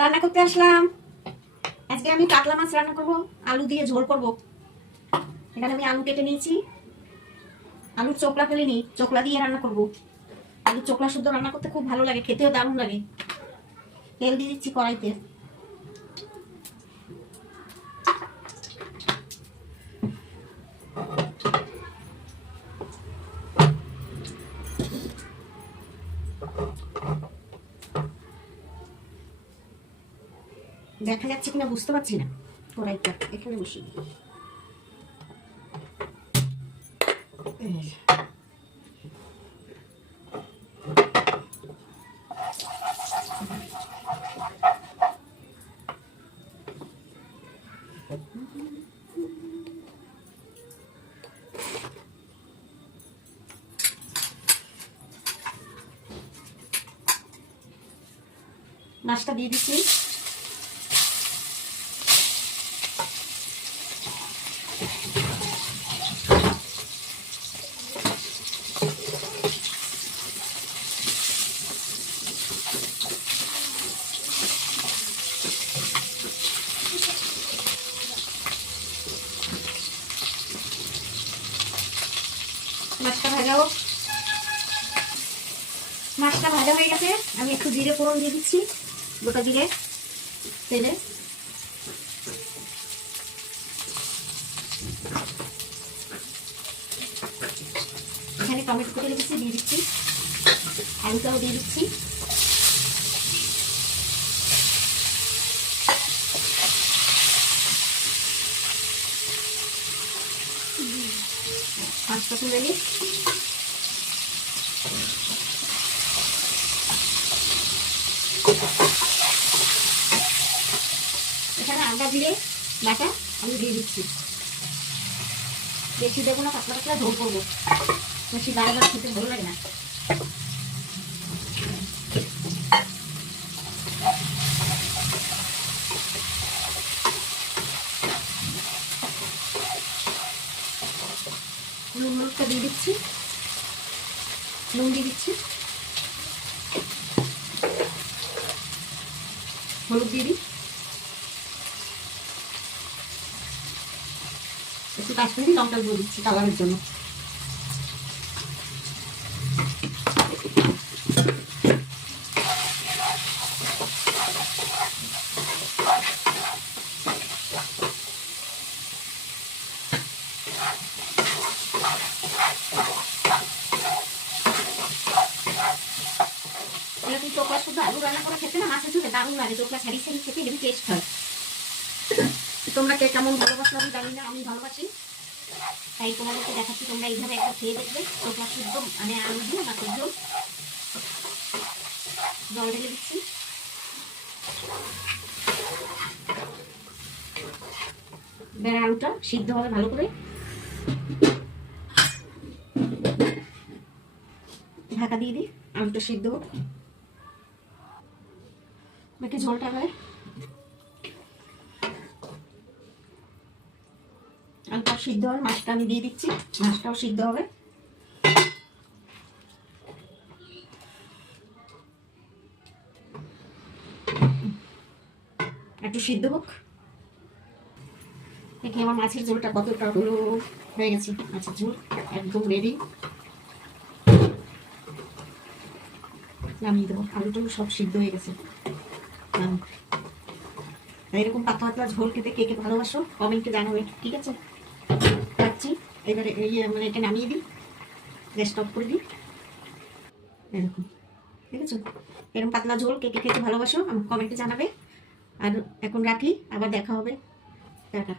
রান্না করতে আসলাম। আজকে আমি কাতলা মাছ রান্না করব, আলু দিয়ে ঝোল করব। এখানে আমি আলু কেটে নিয়েছি, আলুর চোকলা ফেলে নিই, চোকলা দিয়ে রান্না করব। আলুর চোকলা শুদ্ধ রান্না করতে খুব ভালো লাগে, খেতেও দারুণ লাগে। তেল দিয়ে দিচ্ছি কড়াইতে। দেখা যাচ্ছে কিনা বুঝতে পারছি না, কড়াইটা এখানে বসিয়ে দিই। মাছটা দিয়ে দিচ্ছি। মাছটা ভাজা হোক। মাছটা ভাজা হয়ে গেছে, আমি একটু জিরে ফোড়ন দিয়ে দিচ্ছি, গোটা জিরে তেলে। এখানে টমেটো কেটে রেখেছি, দিয়ে দিচ্ছি। আলুটাও দিয়ে দিচ্ছি। মাছটা তুলে নিই। এখানে আদা জিরে বাটা আমি দিয়ে দিচ্ছি। বেশি দেবো না, পাতলা পাতলা ঝোল করবো, বেশি গাঢ় গাঢ় খেতে ভালো লাগে না। নুন হলুদটা দিয়ে দিচ্ছি, নুন দিয়ে দিচ্ছি, হলুদ দিয়ে দিই, একটু কাশ্মীরি লঙ্কা গুঁড়ো দিচ্ছি কালারের জন্য। এরকম চোখলা শুধু আলু রান্না করে খেতে না মাছের ঝোলে দারুণ লাগে, চোখলা ছাড়ি ছাড়ি খেতে হেবি টেস্ট হয়। তোমরা কে কেমন ভালোবাসো আমি জানি না, আমি ভালোবাসি, তাই তোমাদেরকে দেখাচ্ছি। তোমরা এইভাবে একটা খেয়ে দেখবে, চোখলা শুদ্ধ মানে আলু দিয়ে মাছের ঝোল। জল ঢেলে দিচ্ছি। বেড়া আলুটা সিদ্ধ হবে ভালো করে, ঢাকা দিয়ে দিই, আলুটা সিদ্ধ হোক। বাকি ঝোলটা হয়, আলুটাও সিদ্ধ হবে, মাছটা আমি দিয়ে দিচ্ছি, মাছটাও সিদ্ধ হবে। একটু সিদ্ধ হোক। দেখি আমার মাছের ঝোলটা কতটা হলো, হয়ে গেছে। মাছের ঝোল একদম রেডি, নামিয়ে দেবো। আলুটা সব সিদ্ধ হয়ে গেছে। এরকম পাতলা পাতলা ঝোল খেতে কে কে ভালোবাসো কমেন্টে জানাবে, ঠিক আছে? রাখছি এবারে, মানে এটা নামিয়ে দিই, গ্যাস অফ করে দিই। এরকম, ঠিক আছে? এরকম পাতলা ঝোল কে কে খেতে ভালোবাসো কমেন্টে জানাবে। আর এখন রাখি, আবার দেখা হবে, টাটা।